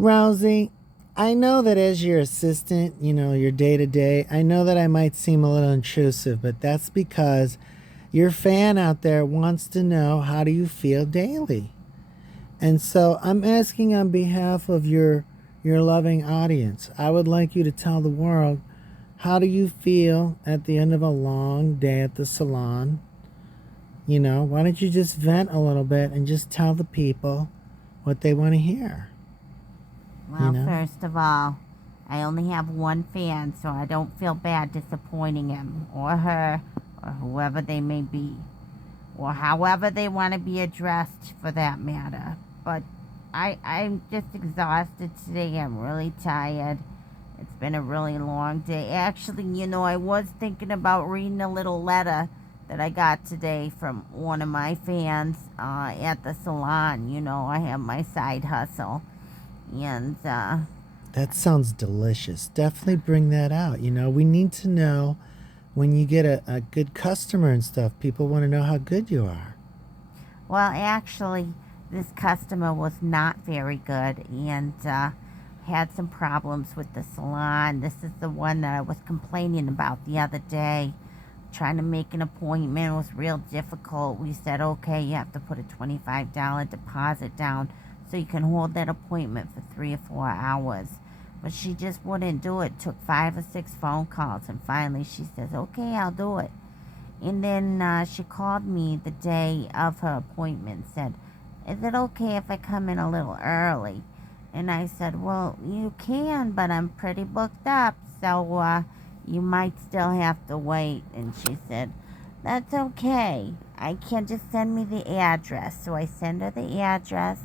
Rousey, I know that as your assistant, your day to day, I know that I might seem a little intrusive, but that's because your fan out there wants to know how do you feel daily. And so I'm asking on behalf of your loving audience. I would like you to tell the world, how do you feel at the end of a long day at the salon? Why don't you just vent a little bit and just tell the people what they want to hear, you Well, know? first of all, I only have one fan, so I don't feel bad disappointing him or her or whoever they may be, or however they want to be addressed for that matter. But I'm just exhausted today. I'm really tired. It's been a really long day. Actually, I was thinking about reading a little letter that I got today from one of my fans at the salon. I have my side hustle. And That sounds delicious. Definitely bring that out. We need to know when you get a good customer and stuff. People want to know how good you are. well, actually, this customer was not very good and had some problems with the salon. This is the one that I was complaining about the other day. Trying to make an appointment was real difficult. We said, okay, you have to put a $25 deposit down so you can hold that appointment for 3 or 4 hours. But she just wouldn't do it. Took 5 or 6 phone calls, and finally she says, okay, I'll do it. And then she called me the day of her appointment, said, is it okay if I come in a little early? And I said, well, you can, but I'm pretty booked up, so you might still have to wait. And she said, that's okay. I can just send me the address. So I send her the address.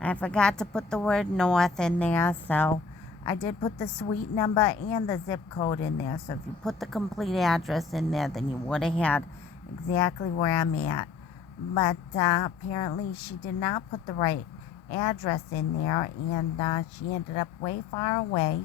I forgot to put the word north in there, so I did put the suite number and the zip code in there. So if you put the complete address in there, then you would have had exactly where I'm at. But apparently she did not put the right address in there, and she ended up way far away.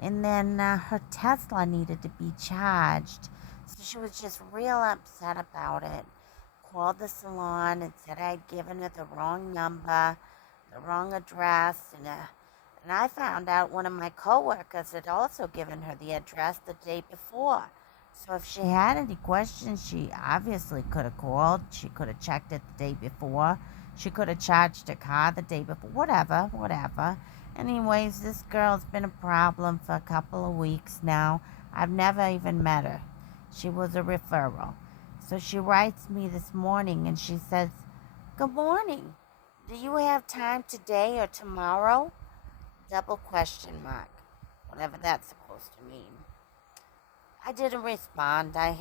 And then her Tesla needed to be charged. So she was just real upset about it. Called the salon and said I'd given her the wrong number, the wrong address, and I found out one of my coworkers had also given her the address the day before. So if she had any questions, she obviously could have called. She could have checked it the day before. She could have charged her car the day before. Whatever. Anyways, this girl's been a problem for a couple of weeks now. I've never even met her. She was a referral. So she writes me this morning and she says, good morning. Do you have time today or tomorrow? Double question mark. Whatever that's supposed to mean. I didn't respond. I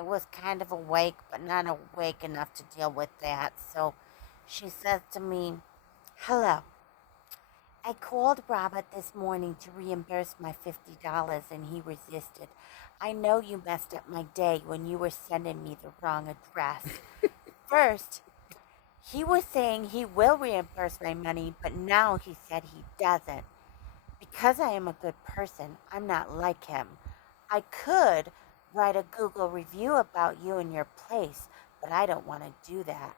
was kind of awake, but not awake enough to deal with that. So she says to me, hello. I called Robert this morning to reimburse my $50 and he resisted. I know you messed up my day when you were sending me the wrong address. First, he was saying he will reimburse my money, but now he said he doesn't. Because I am a good person, I'm not like him. I could write a Google review about you and your place, but I don't want to do that.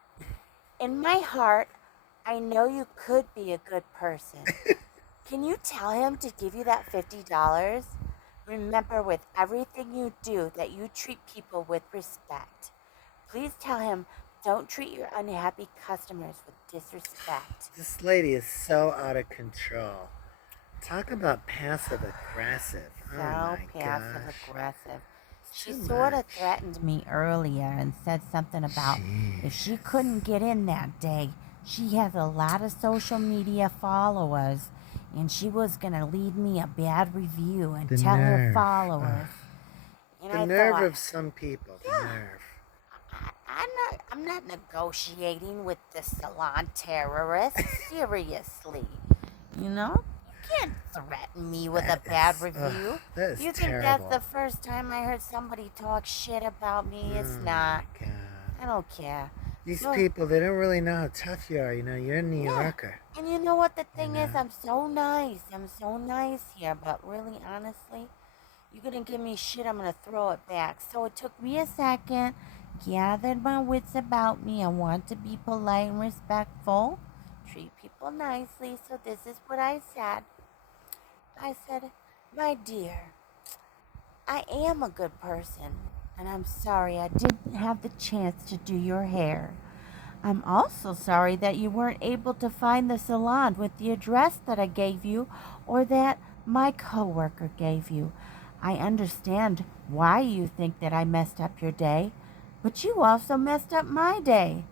In my heart, I know you could be a good person. Can you tell him to give you that $50? Remember with everything you do that you treat people with respect. Please tell him don't treat your unhappy customers with disrespect. This lady is so out of control. Talk about passive aggressive. Oh So my passive gosh. aggressive. It's She too sort of much. threatened me earlier and said something about if she Jeez. couldn't get in that day, she has a lot of social media followers and she was going to leave me a bad review and The tell her nerve. Ugh. followers. And The I nerve thought, of some people. The yeah, nerve. I'm not negotiating with the salon terrorists. Seriously. You can't threaten me with a That bad is. Ugh. review. That is You think that's the terrible. first time I heard somebody talk shit about me? It's Oh not. my god. I don't care. These So, people, they don't really know how tough you are. You're a New yeah. Yorker. And you know what the You thing is? know? I'm so nice. I'm so nice here. But really, honestly, you're going to give me shit, I'm going to throw it back. So it took me a second, gathered my wits about me. I want to be polite and respectful, treat people people nicely, so this is what I said. I said, "My dear, I am a good person, and I'm sorry I didn't have the chance to do your hair. I'm also sorry that you weren't able to find the salon with the address that I gave you or that my coworker gave you. I understand why you think that I messed up your day, but you also messed up my day.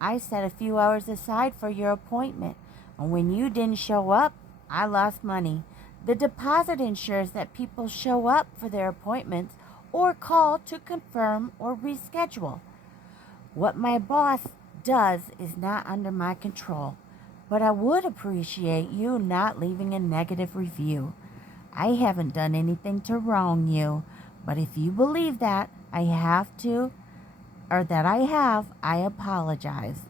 I set a few hours aside for your appointment, and when you didn't show up, I lost money. The deposit ensures that people show up for their appointments or call to confirm or reschedule. What my boss does is not under my control, but I would appreciate you not leaving a negative review. I haven't done anything to wrong you, but if you believe that I have to, or that I have, I apologize.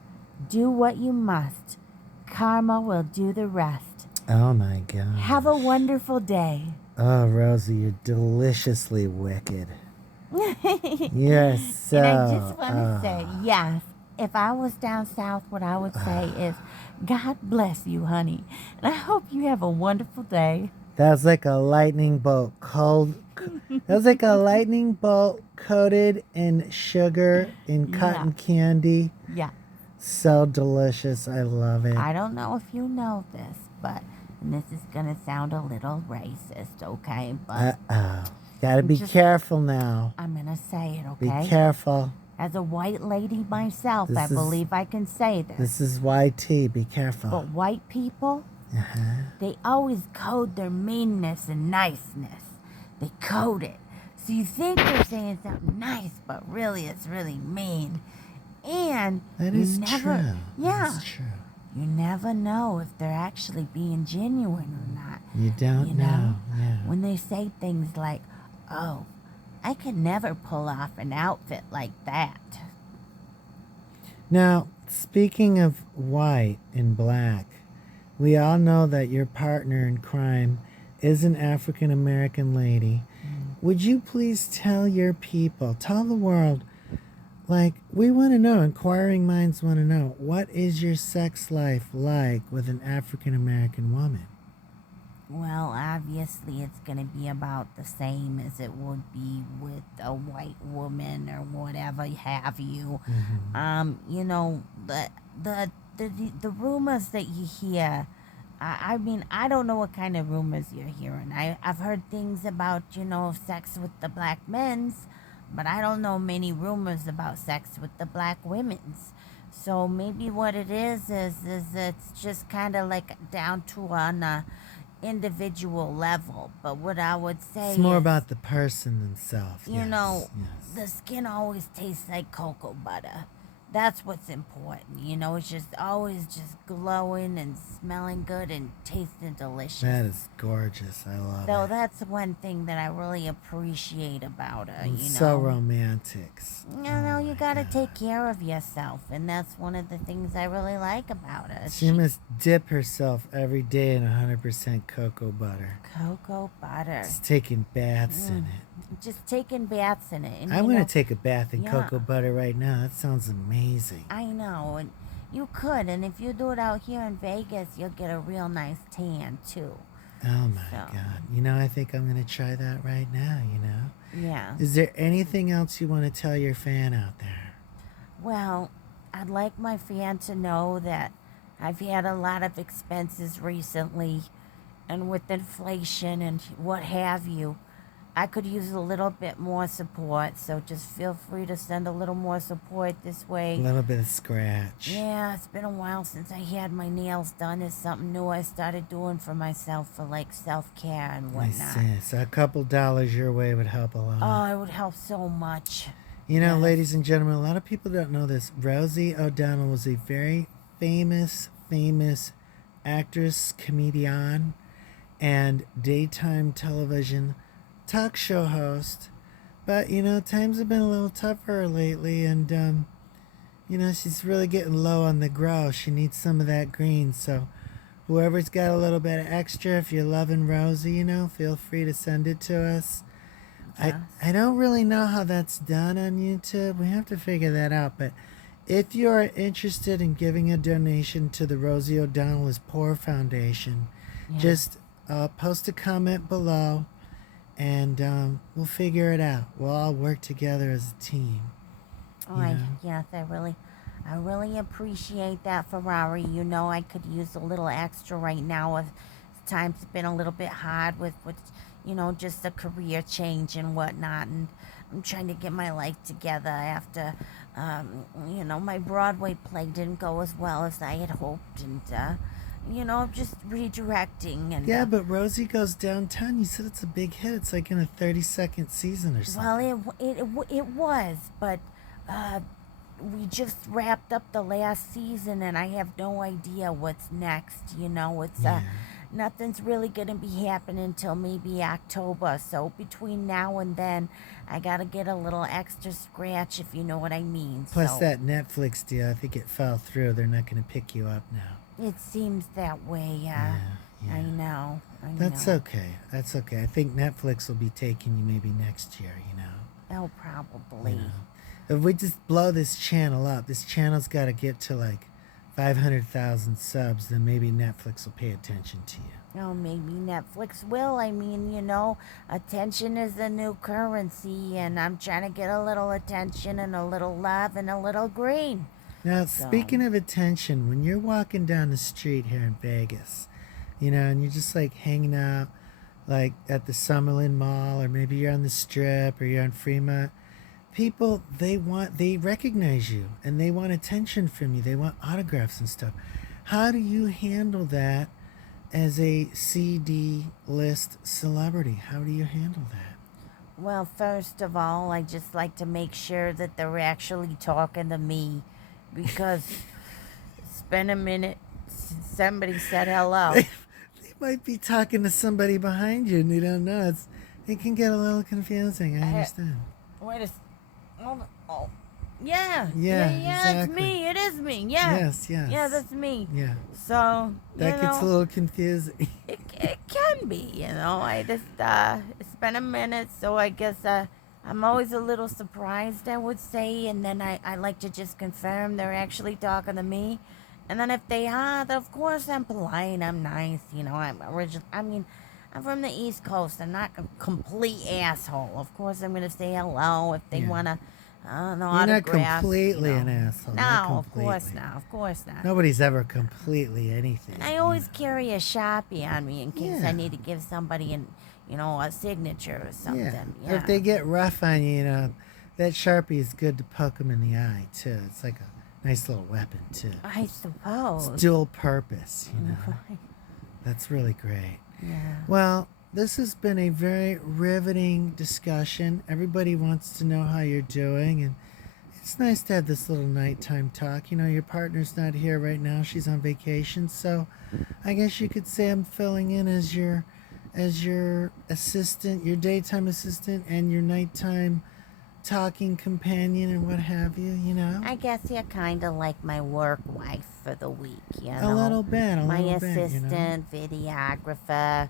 Do what you must. Karma will do the rest. Oh my gosh. Have a wonderful day." Oh, Rosie, you're deliciously wicked. You're so. And I just want to say, yes, if I was down south, what I would say is, "God bless you, honey. And I hope you have a wonderful day." That was like a lightning bolt that was like a lightning bolt coated in sugar and cotton candy. Yeah. So delicious. I love it. I don't know if you know this, but and this is going to sound a little racist, okay? But Uh-oh. Gotta be careful now. I'm going to say it, okay? Be careful. As a white lady myself, I believe I can say this. This is YT. Be careful. But white people, they always code their meanness and niceness. They code it. So you think they're saying something nice, but really it's really mean. And that you is never, true. yeah, That's true. you never know if they're actually being genuine or not. You don't know. Yeah. When they say things like, "Oh, I could never pull off an outfit like that." Now, speaking of white and black, we all know that your partner in crime is an African American lady. Would you please tell your people, tell the world, like, we want to know, inquiring minds want to know, what is your sex life like with an African American woman? Well, obviously it's going to be about the same as it would be with a white woman or whatever have you. You know, the rumors that you hear, I mean, I don't know what kind of rumors you're hearing. I've heard things about, sex with the black men's, but I don't know many rumors about sex with the black women's. So maybe what it is it's just kind of like down to on a individual level. But what I would say It's more is, about the person themselves. you know, the skin always tastes like cocoa butter. That's what's important. It's just always just glowing and smelling good and tasting delicious. That is gorgeous. I love So it. that's one thing that I really appreciate about her, It's so romantic. You gotta take care of yourself, and that's one of the things I really like about her. She must dip herself every day in 100% cocoa butter. Cocoa butter. Just taking baths in it. Just taking baths in it. And I want to take a bath in cocoa butter right now. That sounds amazing. I know, and you could, and if you do it out here in Vegas, you'll get a real nice tan too. Oh my God. I think I'm going to try that right now, Yeah. Is there anything else you want to tell your fan out there? Well, I'd like my fan to know that I've had a lot of expenses recently, and with inflation and what have you, I could use a little bit more support, so just feel free to send a little more support this way. A little bit of scratch. Yeah, it's been a while since I had my nails done. It's something new I started doing for myself for like self-care and whatnot. I see. So a couple dollars your way would help a lot. Oh, it would help so much. Ladies and gentlemen, a lot of people don't know this. Rosie O'Donnell was a very famous actress, comedian, and daytime television talk show host. But, times have been a little tougher lately, and, she's really getting low on the grow. She needs some of that green. So whoever's got a little bit of extra, if you're loving Rosie, feel free to send it to us. I don't really know how that's done on YouTube. We have to figure that out. But If you are interested in giving a donation to the Rosie O'Donnell is Poor Foundation, Yeah. just post a comment below, and we'll figure it out. We'll all work together as a team. All right. Yes, I really appreciate that, Ferrari. You know, I could use a little extra right now. Times have been a little bit hard with just a career change and whatnot, and I'm trying to get my life together after, my Broadway play didn't go as well as I had hoped, and just redirecting and. Yeah, but Rosie Goes Downtown, you said it's a big hit. It's like in a 30-second season or something. Well, it was, but we just wrapped up the last season, and I have no idea what's next. It's nothing's really gonna be happening until maybe October. So between now and then, I gotta get a little extra scratch, if you know what I mean. Plus that Netflix deal, I think it fell through. They're not going to pick you up now. It seems that way. Yeah. I know. That's okay. That's okay. I think Netflix will be taking you maybe next year, Oh, probably. If we just blow this channel up, this channel's got to get to like 500,000 subs, then maybe Netflix will pay attention to you. Oh, maybe Netflix will. I mean, attention is the new currency, and I'm trying to get a little attention and a little love and a little green. Now, speaking of attention, when you're walking down the street here in Vegas, and you're just like hanging out like at the Summerlin Mall, or maybe you're on the Strip, or you're on Fremont, people, they recognize you, and they want attention from you. They want autographs and stuff. How do you handle that as a CD list celebrity? How do you handle that? Well, first of all, I just like to make sure that they're actually talking to me, because it's been a minute since somebody said hello. They might be talking to somebody behind you, and you don't know. It can get a little confusing. I understand. Wait a Oh, yeah. Exactly. It's me. It is me. Yeah. Yes. Yeah, that's me. Yeah. So, that gets a little confusing. It can be, I just, it's been a minute, so I guess, I'm always a little surprised, I would say, and then I like to just confirm they're actually talking to me. And then if they are, then of course I'm polite, I'm nice, I'm from the East Coast. I'm not a complete asshole. Of course, I'm going to say hello if they want to, You're not completely an asshole. No, of course not. Of course not. Nobody's ever completely anything. And I always carry a Sharpie on me in case I need to give somebody a signature or something. Yeah. If they get rough on you, that Sharpie is good to poke them in the eye, too. It's like a nice little weapon, too. I suppose. It's dual purpose, Right. That's really great. Yeah. Well, this has been a very riveting discussion. Everybody wants to know how you're doing, and it's nice to have this little nighttime talk. Your partner's not here right now. She's on vacation, so I guess you could say I'm filling in as your assistant, your daytime assistant, and your nighttime talking companion and what have you, I guess you're kind of like my work wife for the week, A little bit, my assistant, videographer,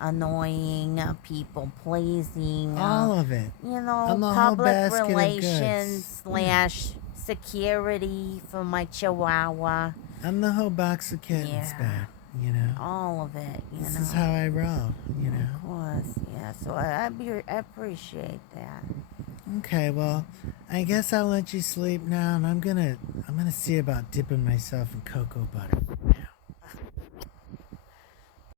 annoying, people pleasing. All of it. Public relations / security for my chihuahua. I'm the whole box of kittens, babe. All of it, This is how I roll, Of course, yeah. So I appreciate that. Okay, well, I guess I'll let you sleep now, and I'm gonna see about dipping myself in cocoa butter.